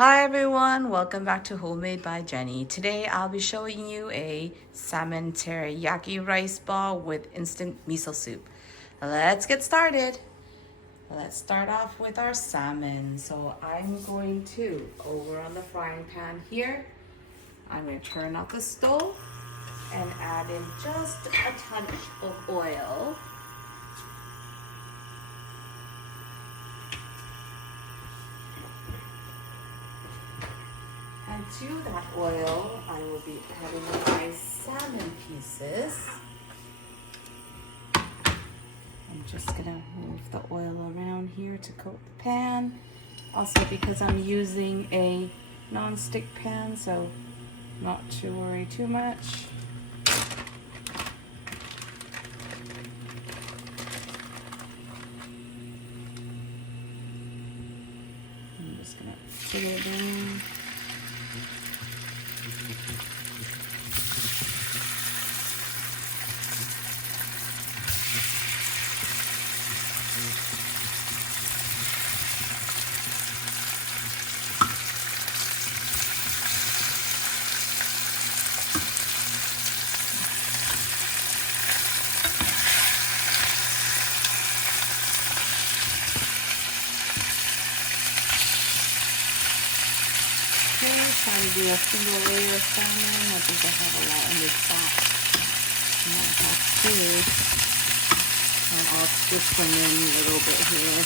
Hi everyone, welcome back to Homemade by Jenny. Today I'll be showing you a salmon teriyaki rice ball with instant miso soup. Let's get started. Let's start off with our salmon. So I'm going to, over on the frying pan here, I'm going to turn off the stove and add in just a touch of oil. And to that oil, I will be adding my salmon pieces. I'm just gonna move the oil around here to coat the pan. Also because I'm using a non-stick pan, so not to worry too much. I'm just gonna put it in. Trying to do a single layer of salmon. I think I have a lot in this pot. I might have two. And I'll switch them in a little bit here.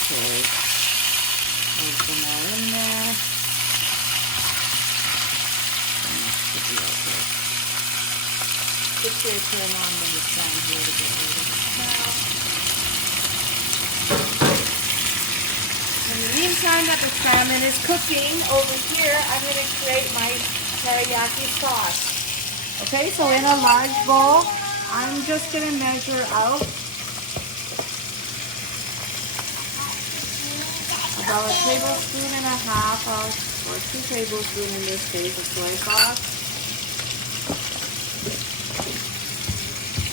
Okay. There's them all in there. And that should be okay. Just here, turn on the pan here to get rid of the smell. In the meantime that the salmon is cooking, over here I'm going to create my teriyaki sauce. Okay, so in a large bowl, I'm just going to measure out about a tablespoon and a half or 2 tablespoons in this case of soy sauce.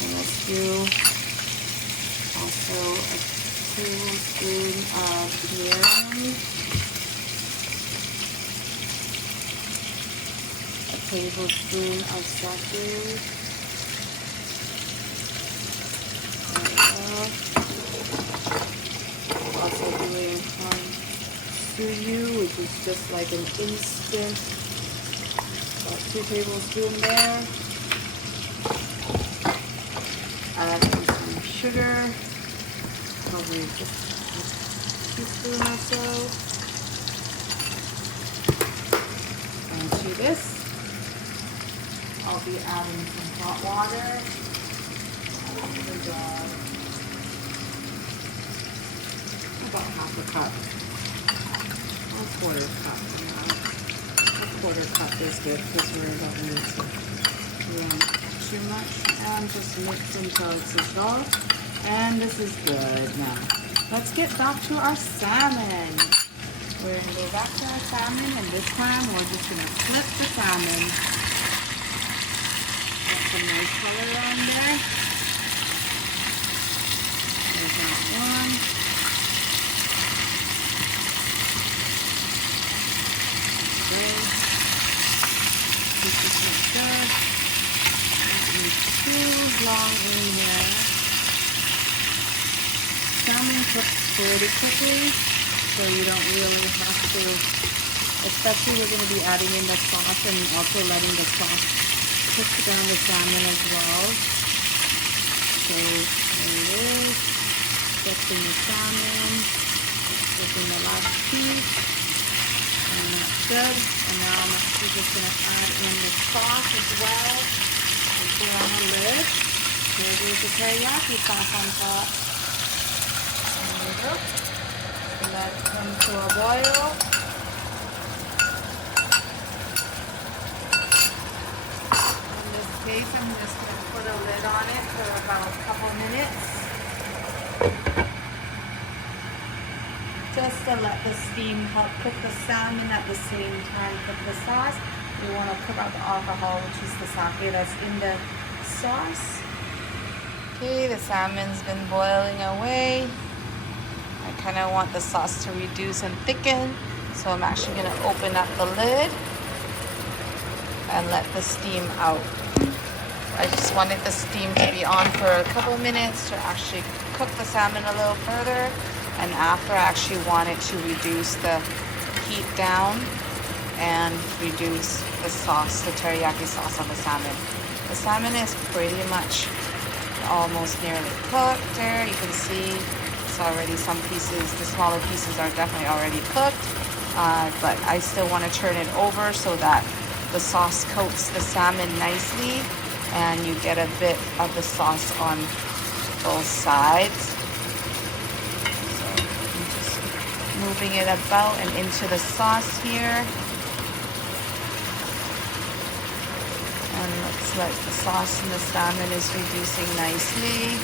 And let's do also a tablespoon of mirin, a tablespoon of savored, also doing hontsuyu, which is just like an instant, about 2 tablespoons there. Adding some sugar. Probably just a teaspoon or so. And to this, I'll be adding some hot water. About half a cup. Or a quarter cup. A quarter cup is good because we don't need to run too much. And just mix until it's dissolved. And this is good. Now, let's get back to our salmon. We're going to go back to our salmon, and this time we're just going to flip the salmon. Got some nice color on there. There's that one. Okay. This is not good. Don't need too long in here. Salmon cooks pretty quickly, so you don't really have to, especially we're going to be adding in the sauce and also letting the sauce cook down the salmon as well. So there it is, fixing the salmon, flipping the last piece, and that's good. And now I'm actually just going to add in the sauce as well, and put on a lid. Here goes the teriyaki sauce on top. Let it come to a boil. In this case, I'm just going to put a lid on it for about a couple minutes. Just to let the steam help cook the salmon at the same time cook the sauce. We want to cook out the alcohol, which is the sake that's in the sauce. Okay, the salmon's been boiling away. I kind of want the sauce to reduce and thicken, so I'm actually going to open up the lid and let the steam out. I just wanted the steam to be on for a couple minutes to actually cook the salmon a little further, and after I actually wanted to reduce the heat down and reduce the sauce, the teriyaki sauce on the salmon. The salmon is pretty much almost nearly cooked there. You can see it's already some pieces, the smaller pieces are definitely already cooked, but I still want to turn it over so that the sauce coats the salmon nicely and you get a bit of the sauce on both sides. So I'm just moving it about and into the sauce here. And looks like the sauce in the salmon is reducing nicely.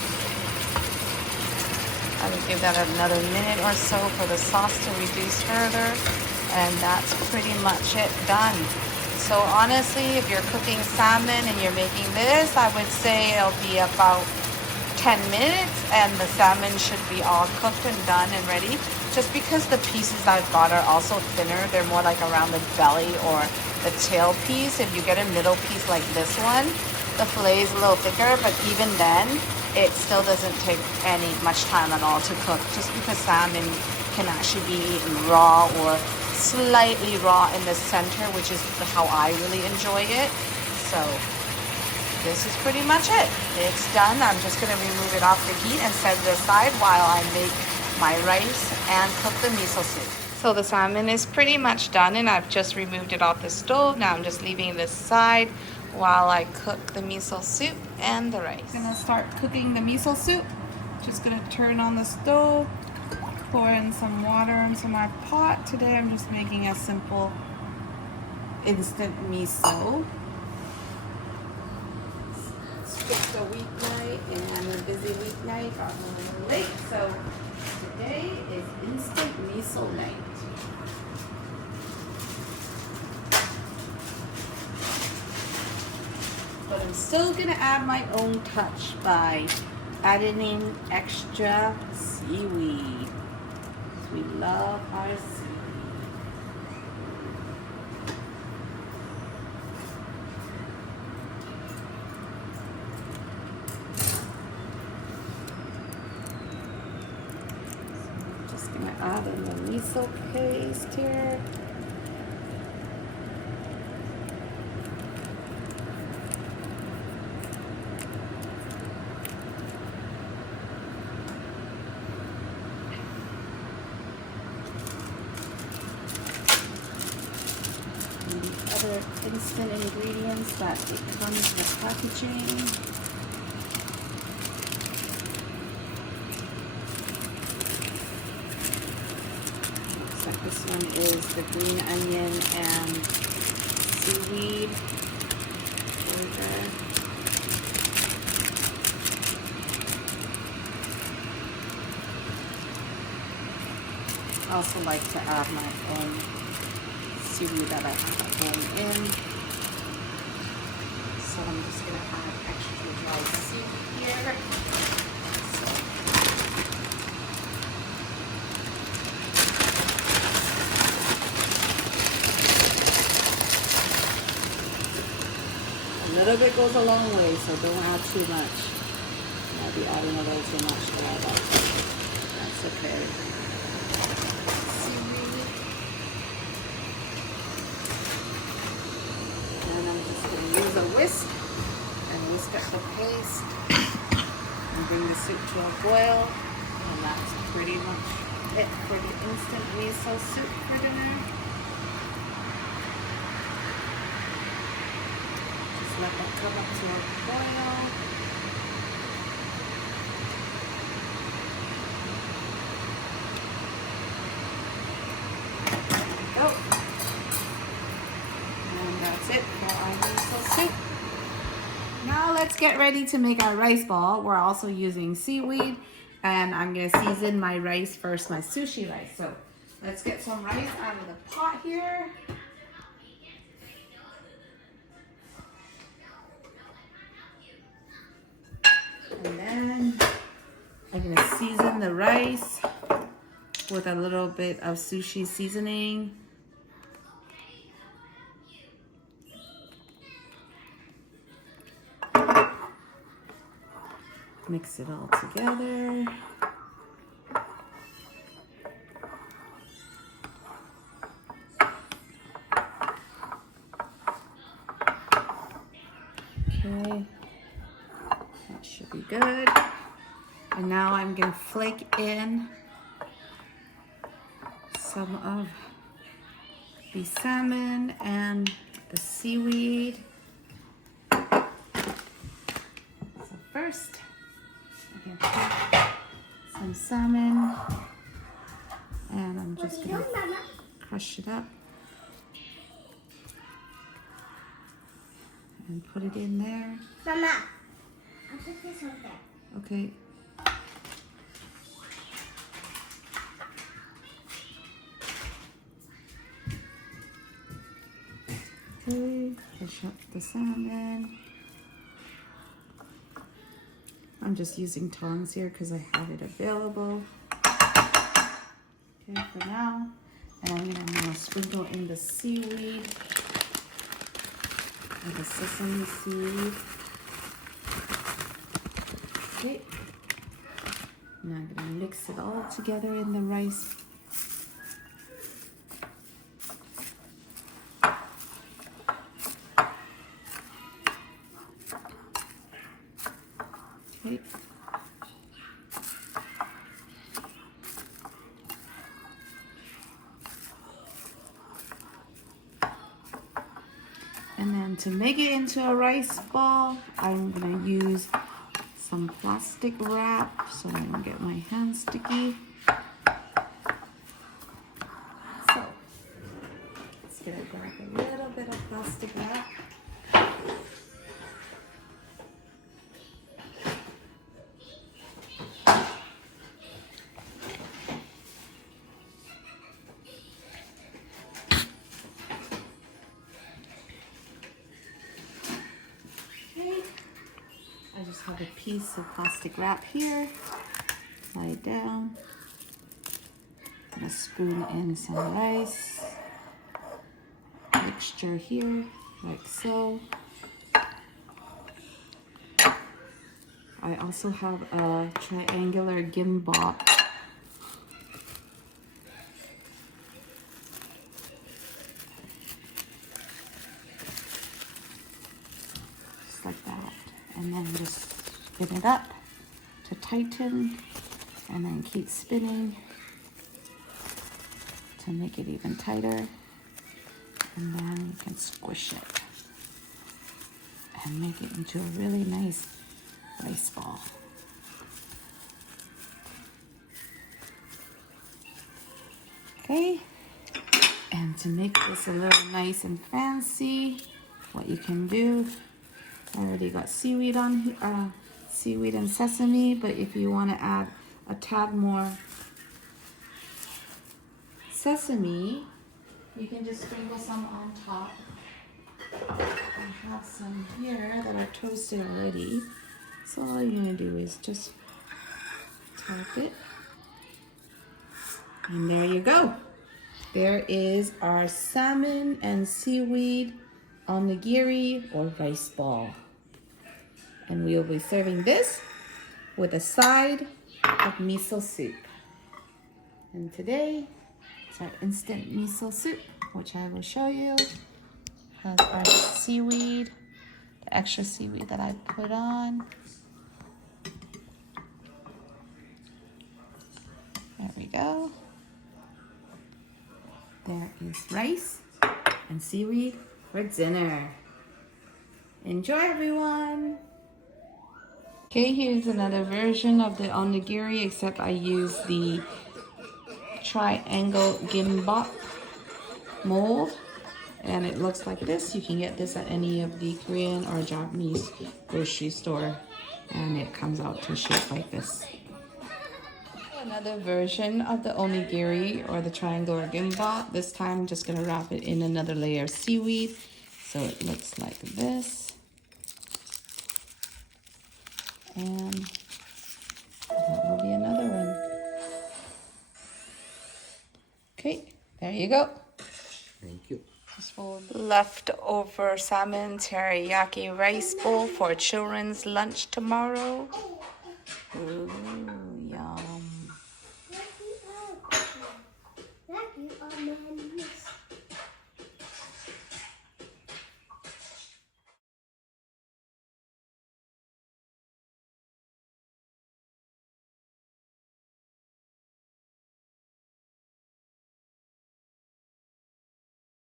I will give that another minute or so for the sauce to reduce further, and that's pretty much it, done. So honestly, if you're cooking salmon and you're making this, I would say it'll be about 10 minutes and the salmon should be all cooked and done and ready. Just because the pieces I've got are also thinner, they're more like around the belly or the tail piece. If you get a middle piece like this one, the fillet is a little thicker, but even then, it still doesn't take much time at all to cook, just because salmon can actually be eaten raw or slightly raw in the center, which is how I really enjoy it. So this is pretty much it. It's done. I'm just going to remove it off the heat and set it aside while I make my rice and cook the miso soup. So the salmon is pretty much done and I've just removed it off the stove. Now I'm just leaving this aside while I cook the miso soup and the rice. I'm gonna start cooking the miso soup. Just gonna turn on the stove, pour in some water into my pot. Today I'm just making a simple instant miso. Skipped a weeknight and a busy weeknight, got home a little late, so today is instant miso night. But I'm still gonna add my own touch by adding in extra seaweed. We love our seaweed. So I'm just gonna add in the miso paste here. Other instant ingredients that it comes with packaging. Looks like this one is the green onion and seaweed flavor. I also like to add my own seaweed that I have at home in. So I'm just going to add extra dry seaweed here. So, a little bit goes a long way, so don't add too much. I'll be adding a little too much now, but that's okay. Use a whisk and whisk up the paste and bring the soup to a boil, and that's pretty much it for the instant miso soup for dinner. Just let it come up to a boil. There we go. And that's it for our miso soup. Now let's get ready to make our rice ball. We're also using seaweed, and I'm gonna season my rice first, my sushi rice. So let's get some rice out of the pot here. And then I'm gonna season the rice with a little bit of sushi seasoning. Mix it all together. Okay, that should be good. And now I'm gonna flake in some of the salmon and the seaweed. So first, I'm gonna take some salmon and I'm just gonna crush it up and put it in there. Mama, I'll put this on there. Okay. Okay, crush up the salmon. I'm just using tongs here because I have it available. Okay, for now. And I'm gonna now sprinkle in the seaweed and the sesame seed. Okay. Now I'm gonna mix it all together in the rice. Okay. And then to make it into a rice ball, I'm gonna use some plastic wrap so I don't get my hands sticky. So, just gonna grab a little bit of plastic wrap. I just have a piece of plastic wrap here. Lie it down. I'm gonna spoon in some rice mixture here, like so. I also have a triangular gimbal. Just like that. And then just spin it up to tighten and then keep spinning to make it even tighter. And then you can squish it and make it into a really nice rice ball. Okay, and to make this a little nice and fancy, what you can do, I already got seaweed on here, seaweed and sesame, but if you want to add a tad more sesame, you can just sprinkle some on top. I have some here that are toasted already, so all you're gonna do is just tap it, and there you go. There is our salmon and seaweed onigiri or rice ball. And we will be serving this with a side of miso soup. And today, it's our instant miso soup, which I will show you. Has our seaweed, the extra seaweed that I put on. There we go. There is rice and seaweed for dinner. Enjoy, everyone. Okay, here's another version of the onigiri, except I use the triangle gimbap mold, and it looks like this. You can get this at any of the Korean or Japanese grocery store, and it comes out to shape like this. Another version of the onigiri or the triangular gimbap. This time I'm just gonna wrap it in another layer of seaweed, so it looks like this. And that will be another one. Okay, there you go. Thank you. Leftover salmon teriyaki rice bowl for children's lunch tomorrow. Ooh.